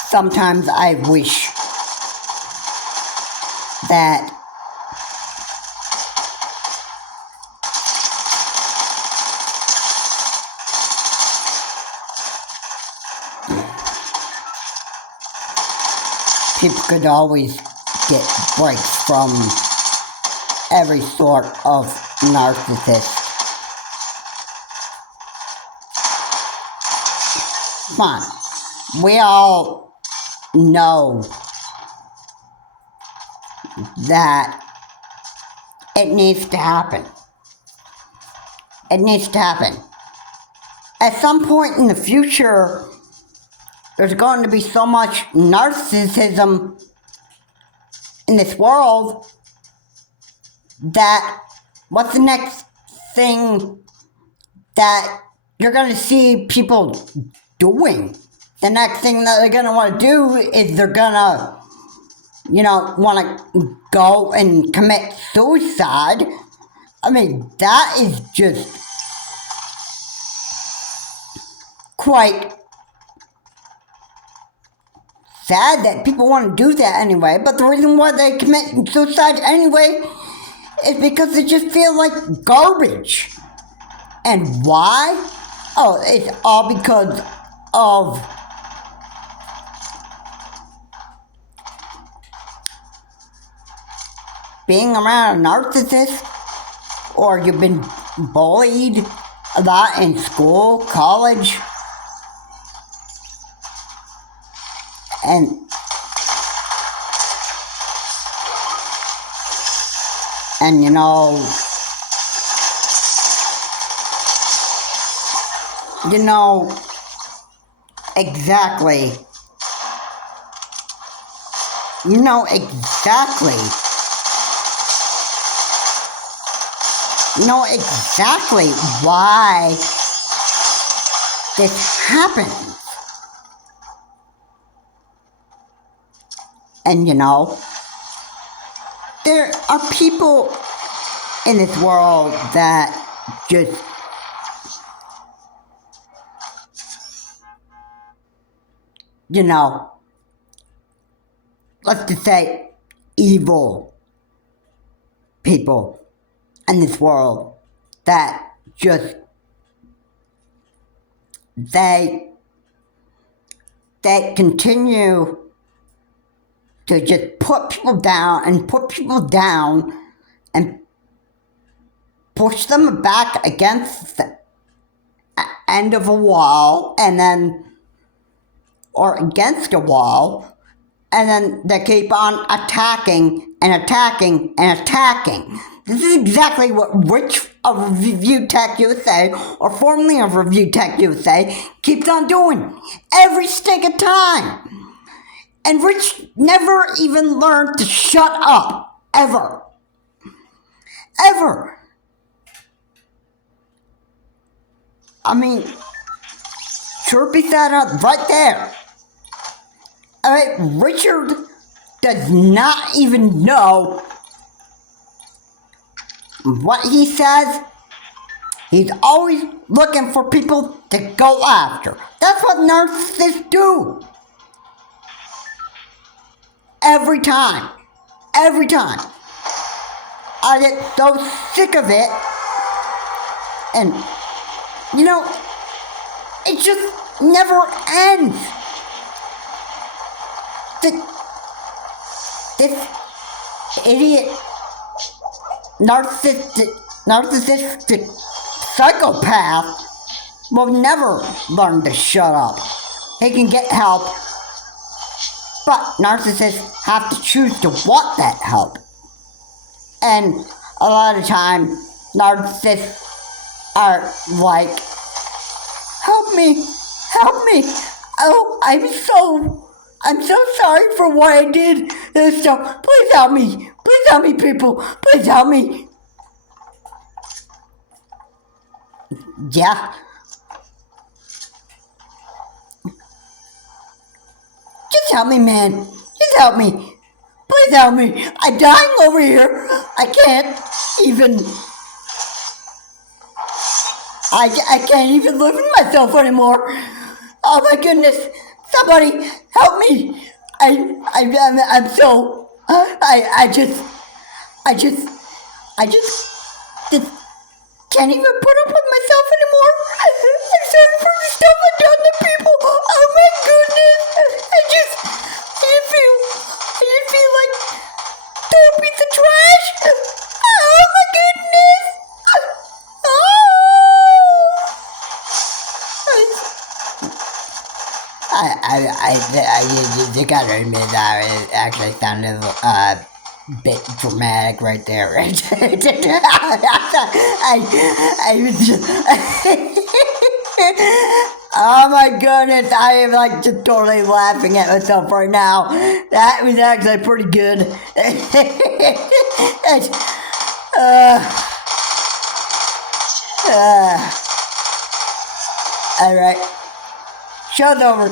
Sometimes I wish that people could always get breaks from every sort of narcissist. Come on. We all know that it needs to happen. It needs to happen. At some point in the future, there's going to be so much narcissism in this world that what's the next thing that you're going to see people doing? The next thing that they're going to want to do is they're going to, want to go and commit suicide. I mean, that is just quite sad that people want to do that anyway. But the reason why they commit suicide anyway is because they just feel like garbage. And why? Oh, it's all because of being around a narcissist, or you've been bullied a lot in school, college, and exactly. Exactly why this happens. And there are people in this world that just let's just say evil people in this world that just they continue to just put people down and push them back against the end of a wall, and then or against a wall, and then they keep on attacking and attacking and attacking. This is exactly what Rich of Review Tech USA, or formerly of Review Tech USA, keeps on doing every stinking time. And Rich never even learned to shut up, ever. Ever. I mean, sure beat that up right there. Alright, Richard does not even know what he says. He's always looking for people to go after. That's what narcissists do. Every time. I get so sick of it. And, it just never ends. This idiot, narcissistic psychopath will never learn to shut up. He can get help, but narcissists have to choose to want that help. And a lot of time, narcissists are like, help me, oh, I'm so sorry for what I did, and stuff. Please help me, people, please help me. Yeah. Just help me, man. Just help me. Please help me. I'm dying over here. I can't even live with myself anymore. Oh my goodness. Somebody help me. I'm so, I just can't even put up with myself anymore. I'm sorry for the stuff I've done to people. Oh my goodness. I just feel like throw a piece of trash. Oh my goodness. You gotta admit that it actually sounded a bit dramatic right there, right? I was just. Oh my goodness, I am like just totally laughing at myself right now. That was actually pretty good. Alright. Show's over.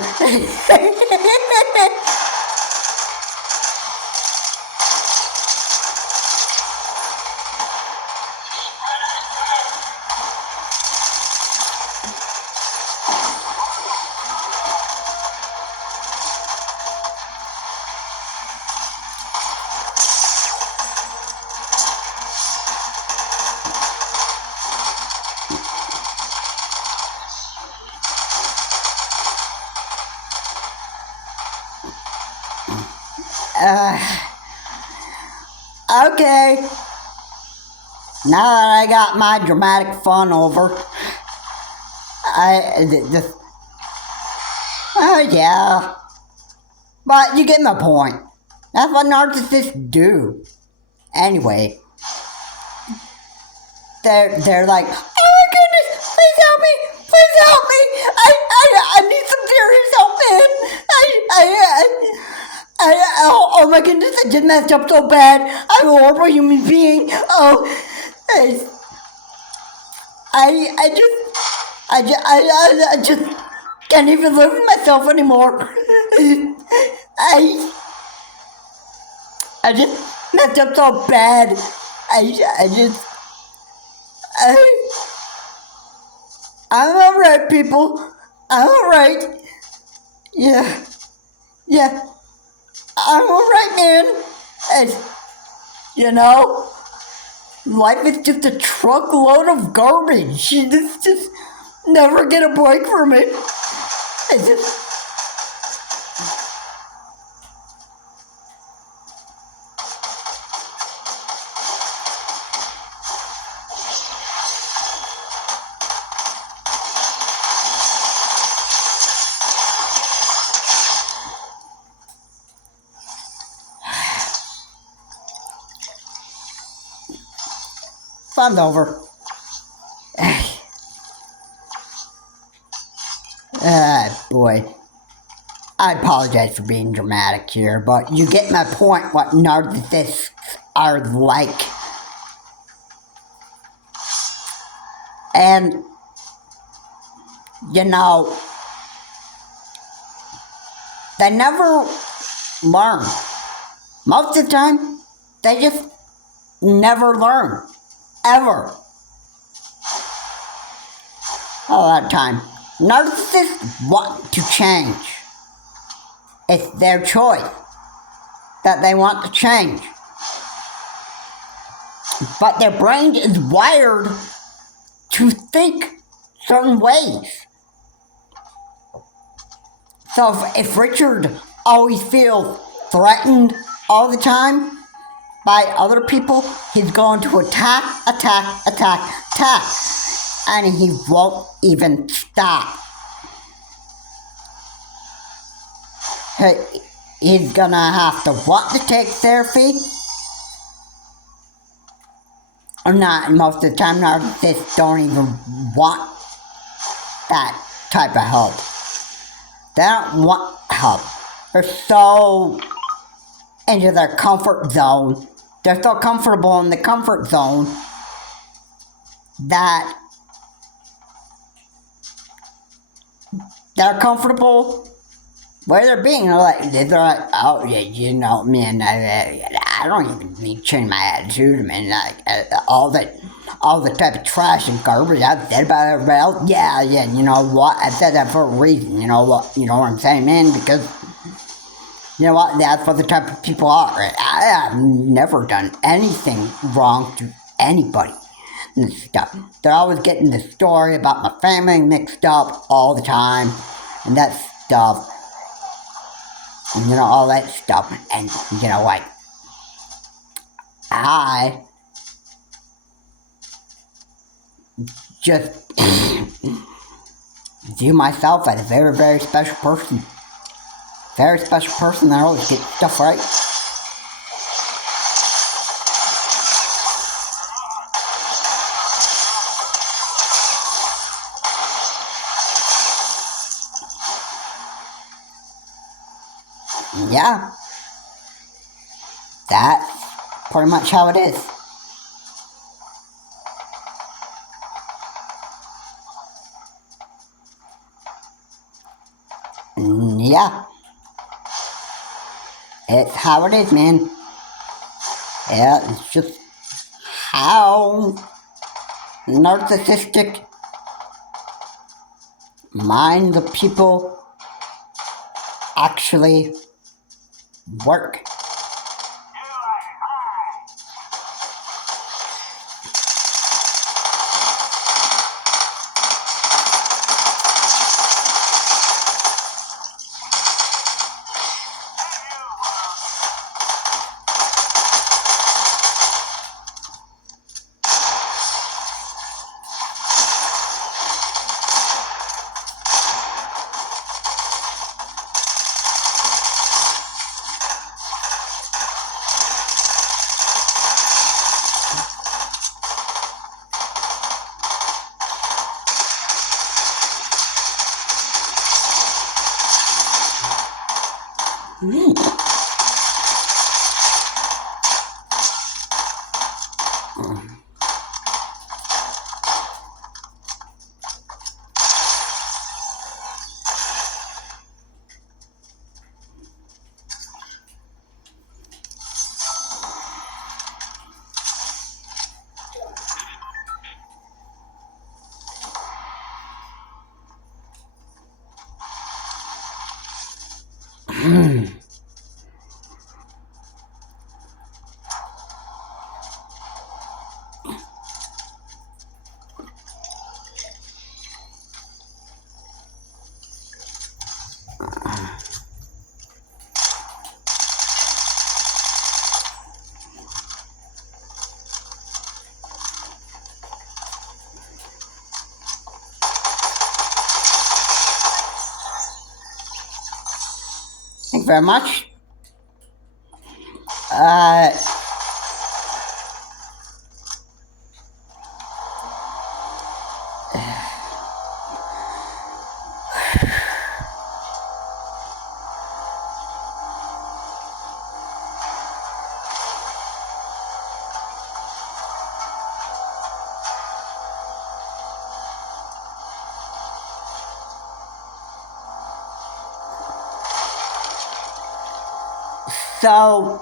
Okay. Now that I got my dramatic fun over, yeah. But you get my point. That's what narcissists do. Anyway, they're like, oh my goodness, please help me, please help me. I need some serious help, man. Oh my goodness, I just messed up so bad. I'm a horrible human being. Oh, I just can't even live with myself anymore. I just messed up so bad. I'm alright, people. I'm alright. Yeah. I'm alright, man. And, life is just a truckload of garbage. You just never get a break from it. Fun's over. Boy. I apologize for being dramatic here, but you get my point what narcissists are like. And, they never learn. Most of the time, they just never learn. Ever. All that time. Narcissists want to change. It's their choice that they want to change. But their brain is wired to think certain ways. So if Richard always feels threatened all the time by other people, he's going to attack, and he won't even stop. He's gonna have to want to take therapy, or not. Most of the time, narcissists don't even want that type of help. They don't want help. They're so into their comfort zone. They're so comfortable in the comfort zone that they're comfortable where they're being. They're like, oh yeah, man, I don't even need to change my attitude, man. Like all the type of trash and garbage I've said about everybody else. Yeah, you know what? I said that for a reason. You know what? You know what I'm saying, man? Because you know what? That's what the type of people are. I have never done anything wrong to anybody. And stuff. They're always getting the story about my family mixed up all the time, and that stuff. And all that stuff. And like, I just view myself as a very, very special person. Very special person that always gets stuff right. Yeah. That's pretty much how it is. Yeah. It's how it is, man. Yeah, it's just how narcissistic minds of people actually work. Thank you very much. So,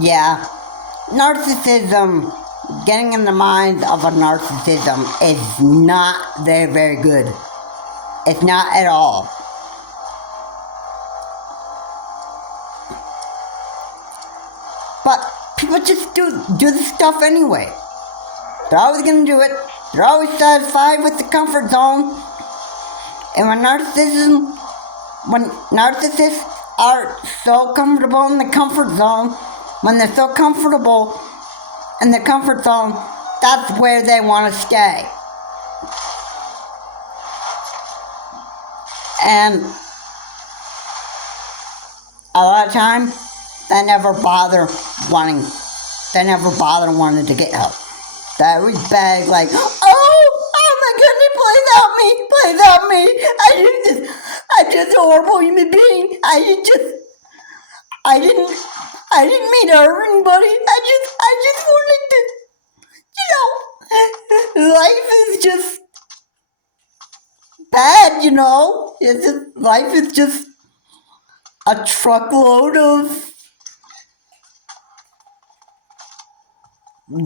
yeah, narcissism, getting in the mind of a narcissism is not very, very good. It's not at all. But people just do this stuff anyway. They're always gonna do it. They're always satisfied with the comfort zone. And when narcissists are so comfortable in the comfort zone, when they're so comfortable in the comfort zone, that's where they want to stay. And a lot of time, they never bother wanting to get help. They always beg like, oh my goodness, please help me. I'm just a horrible human being. I didn't mean to hurt anybody. I just wanted to, life is just bad, life is just a truckload of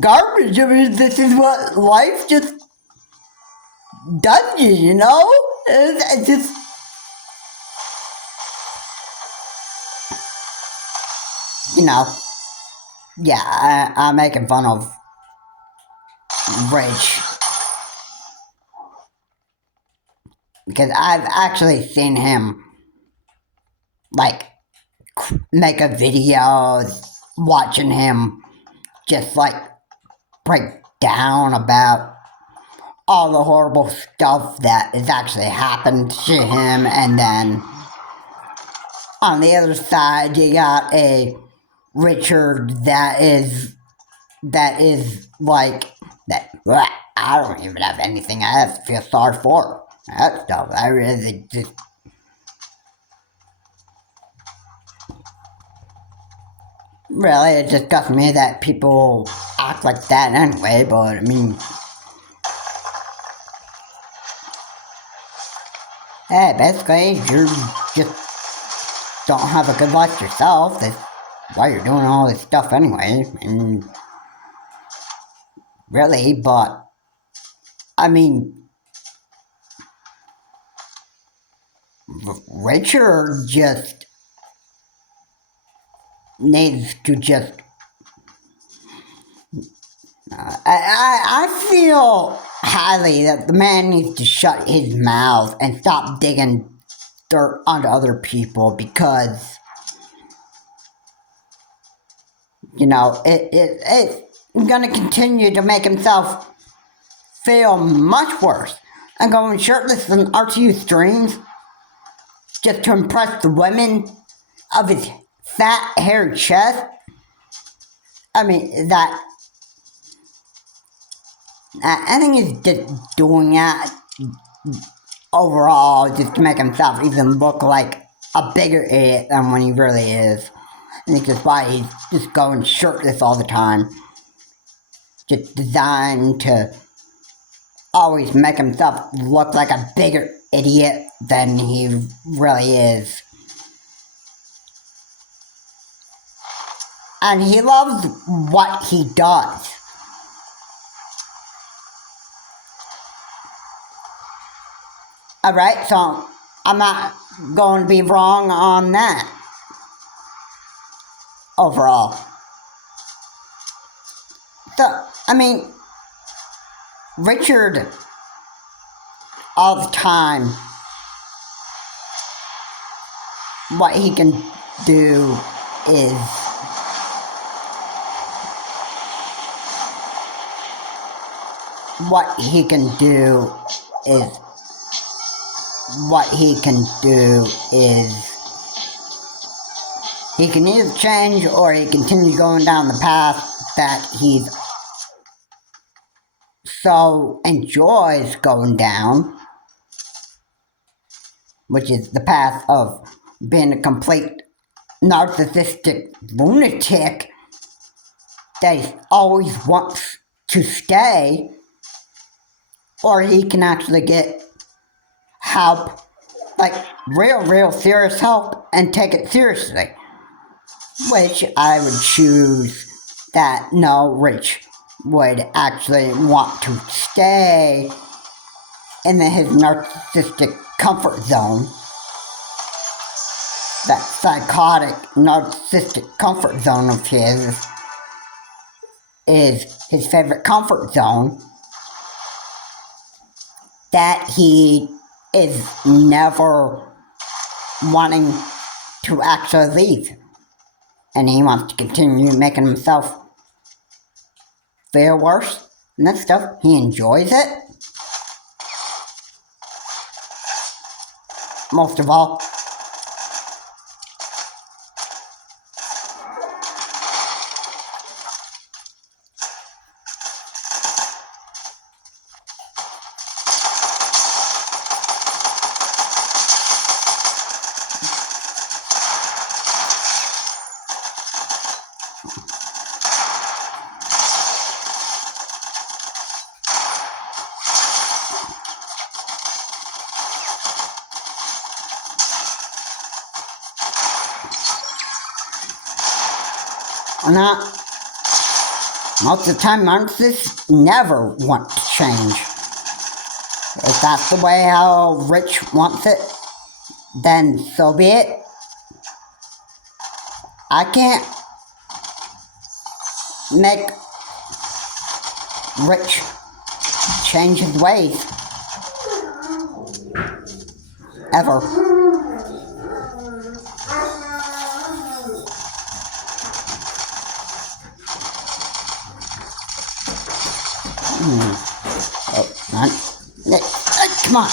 garbage. I mean, this is what life just does you, It's just, yeah, I'm making fun of Rich. Because I've actually seen him, make a video watching him just, break down about all the horrible stuff that has actually happened to him, and then on the other side you got a Richard that is like that. I don't even have anything I have to feel sorry for. That stuff, I really just. Really, it disgusts me that people act like that anyway, but I mean. Hey, basically, you just don't have a good life yourself. That's why you're doing all this stuff anyway. And really, but I mean, Richard just needs to just. I feel highly that the man needs to shut his mouth and stop digging dirt onto other people, because it's gonna continue to make himself feel much worse. And going shirtless in RTU streams just to impress the women of his fat, hairy chest. I mean, I think he's just doing that overall just to make himself even look like a bigger idiot than when he really is. I think that's why he's just going shirtless all the time. Just designed to always make himself look like a bigger idiot than he really is. And he loves what he does. Alright, so I'm not going to be wrong on that. Overall. So, I mean, Richard, all the time, what he can do is he can either change or he continue going down the path that he's so enjoys going down, which is the path of being a complete narcissistic lunatic that he always wants to stay, or he can actually get help, like real serious help, and take it seriously. Which I would choose that no, Rich would actually want to stay in his narcissistic comfort zone. That psychotic narcissistic comfort zone of his is his favorite comfort zone that he is never wanting to actually leave. And he wants to continue making himself feel worse and that stuff. He enjoys it. Most of all. Not most of the time, narcissists never want to change. If that's the way how Rich wants it, then so be it. I can't make Rich change his ways. Ever. Oh, come on.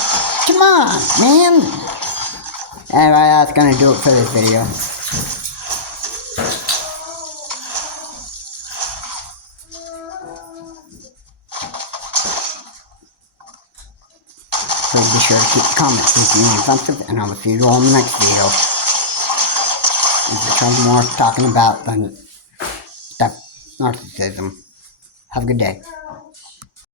Come on, man. Anyway, that's gonna do it for this video. Please be sure to keep the comments if you want offensive, and I will see you all in the next video. There's more talking about than stuff, narcissism. Have a good day.